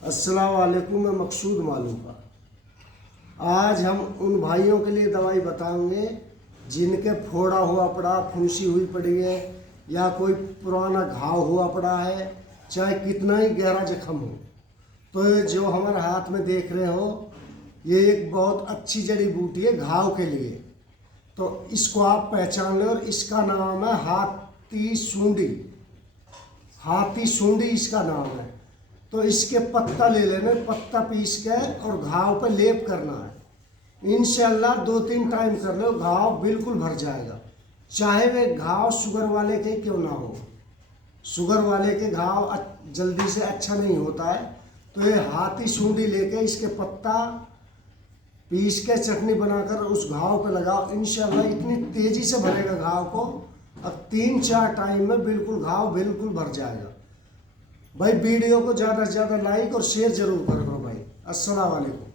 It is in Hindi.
अस्सलाम वालेकुम। मैं मकसूद मालूम का आज हम उन भाइयों के लिए दवाई बताएंगे जिनके फोड़ा हुआ पड़ा, फुंसी हुई पड़ी है या कोई पुराना घाव हुआ पड़ा है, चाहे कितना ही गहरा जख्म हो। तो ये जो हमारे हाथ में देख रहे हो, ये एक बहुत अच्छी जड़ी बूटी है घाव के लिए। तो इसको आप पहचान लें और इसका नाम है हाथी सूंडी। हाथी सूंडी इसका नाम है। तो इसके पत्ता ले लेना, पत्ता पीस के और घाव पे लेप करना है। इंशाल्लाह 2-3 टाइम कर लो, घाव बिल्कुल भर जाएगा। चाहे वे घाव शुगर वाले के क्यों ना हो, शुगर वाले के घाव जल्दी से अच्छा नहीं होता है। तो ये हाथी सूंडी लेके इसके पत्ता पीस के चटनी बनाकर उस घाव पे लगाओ। इंशाल्लाह इतनी तेजी से भरेगा घाव को, अब 3-4 टाइम में बिल्कुल घाव बिल्कुल भर जाएगा। भाई वीडियो को ज़्यादा से ज़्यादा लाइक और शेयर जरूर करो भाई। अस्सलाम वालेकुम।